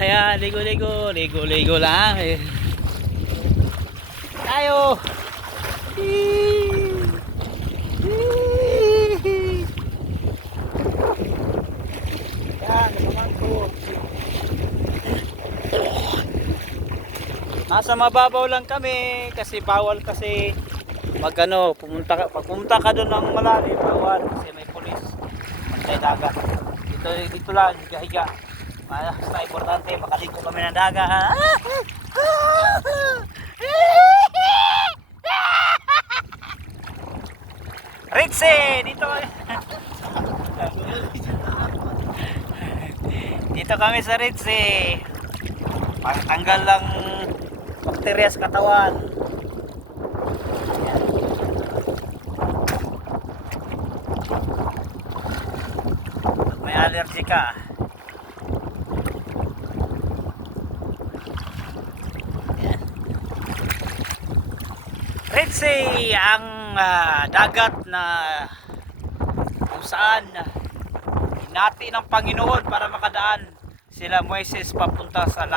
Ayan, ligo-ligo. Ligo-ligo lang eh. Tayo. Yan, naman ko. Nasa mababaw lang kami kasi bawal kasi magano pag pumunta ka doon ng malalim bawal kasi may pulis pantay dagat dito lang higa-higa basta importante makaligo kami ng dagat. Ritzy dito dito kami sa Ritzy pagtanggal lang bakterya sa katawan. May allergy ka. Yan. Red Sea ang dagat na kung saan hinati ng Panginoon para makadaan sila Moises papunta sa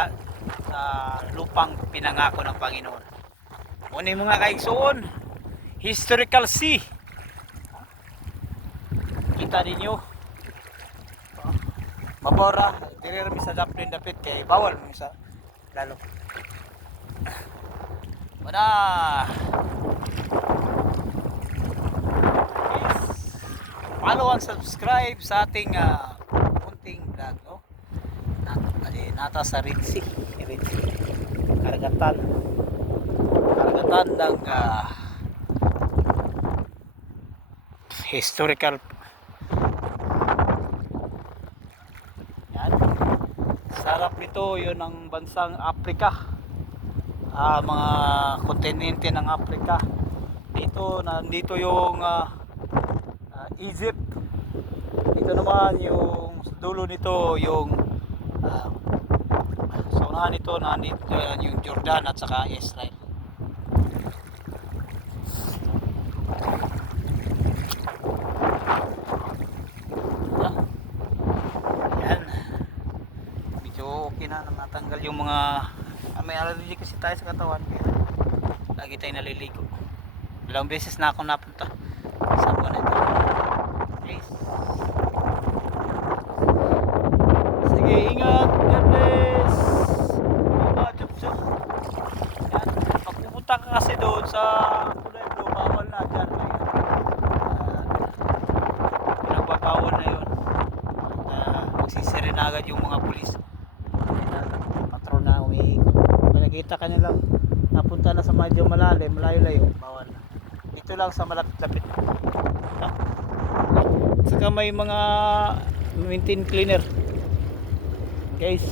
lupang pinangako ng Panginoon. Muna mga kaigsoon, historical sea. Kita ninyo. Mabora, diri rami sa daplin dapit kay bawal mo sa lalo. Mana. Yes. Follow and subscribe sa ating munting vlog, no? Nata sa Ritzy. Karagatan ng historical. Yan. Sarap nito, yun ang bansang Africa. Mga kontinente ng Africa. Nandito yung Egypt. Ito naman yung dulo nito yung sa unahan nito nandito yung Jordan at saka Israel. Yan. Medyo okay na matanggal yung mga may allergy kasi tayo sa katawan kaya lagi tayo naliligo. Dalawang beses na ako napunta sa buwan na ito. Please. Sige, ingat. God bless. Mga chup-chup. Yan. Pag pupunta ka kasi doon sa Pueblo, bawal na dyan. Pinagbabawal na yun. Magsisirin agad yung mga pulis. Patrol na umiikot. Kung nakita ka nilang napunta na sa medyo malalim, malayo-layo, bawal na. Ito lang sa malapit-lapit. Saka may mga maintain cleaner. Guys.